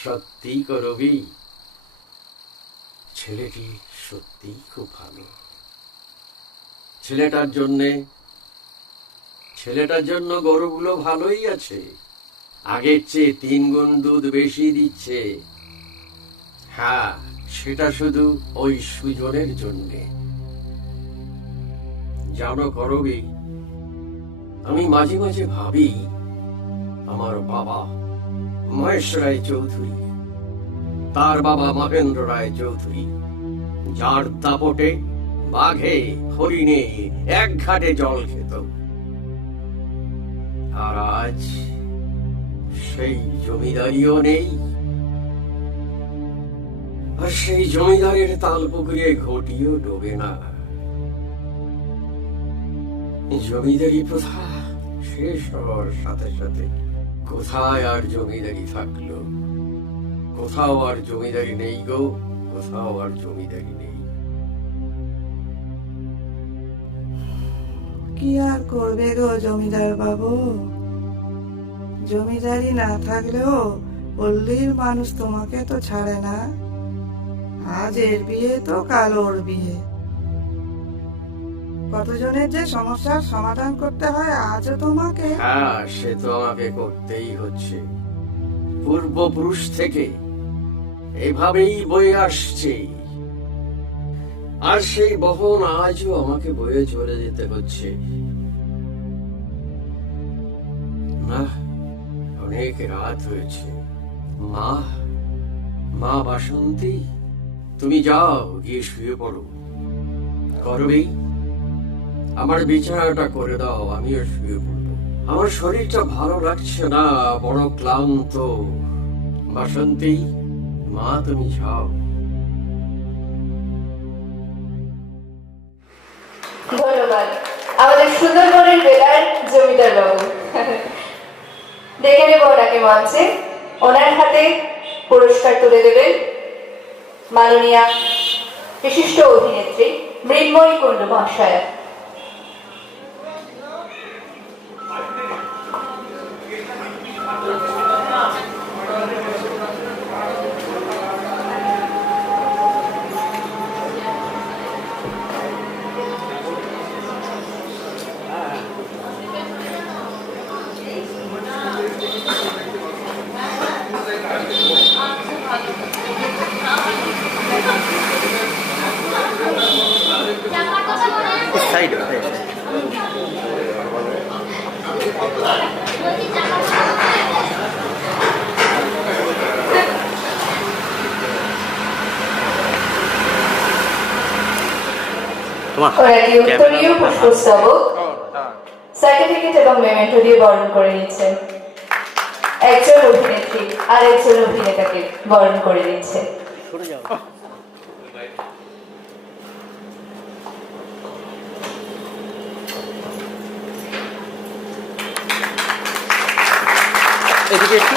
সত্যি করবি, ছেলেটি সত্যি খুব ভালো। ছেলেটার জন্য গরুগুলো ভালোই আছে, আগের চেয়ে 3 গুণ দুধ বেশি দিচ্ছে। হ্যাঁ, সেটা শুধু ওই সুজনের জন্যে। জানো করবি, আমি মাঝে মাঝে ভাবি আমার বাবা মহেশ রায় চৌধুরী, তার বাবা মহেন্দ্র রায় চৌধুরী, যার দাপটে বাঘে হরিণে এক ঘাটে জল খেত, আর আজ সেই জমিদারিও নেই। আর সেই জমিদারের তাল পুকুরে ঘটিও ডোবে না। জমিদারি প্রথা শেষ হওয়ার সাথে সাথে কোথায় আর জমিদারি থাকলো? কোথাও আর জমিদারি নেই গো, কোথাও আর জমিদারি নেই। কি আর করবে গো জমিদার বাবু, জমিদারি না থাকলেও পল্লীর মানুষ তোমাকে তো ছাড়ে না। আজ এর বিয়ে তো কাল ওর বিয়ে, কতজনের যে সমস্যার সমাধান করতে হয় আজও তোমাকে। হ্যাঁ, সে তো আমাকে করতেই হচ্ছে, পূর্বপুরুষ থেকে এভাবেই বয়ে আসছে। আর সেই বহন আজও আমাকে বয়ে চলে যেতে হচ্ছে। না, অনেক রাত হয়েছে। মা বাসন্তী, তুমি যাও, গিয়ে শুয়ে পড়ো। করবি, আমার বিছানাটা করে দাও, আমিও শুয়ে পড়বো। আমার শরীরটা ভালো লাগছে না, বড় ক্লান্ত। বাসন্তী, মা তুমি যাও। ধন্যবাদ আমাদের সুন্দরবনের জেলার জমিদার বাবু। ডেকে নেব ওনাকে মঞ্চে। ওনার হাতে পুরস্কার তুলে দেবেন মাননীয়া বিশিষ্ট অভিনেত্রী মৃন্ময়ী কুণ্ডু মহাশয়া। সাইড ওনাকে উত্তরীয় পুষ্পস্তবক, সার্টিফিকেট এবং মেমেন্টো দিয়ে বরণ করে নিচ্ছেন। একজন অভিনেত্রী আর একজন অভিনেতাকে বরণ করে নিচ্ছে। এদিকে একটু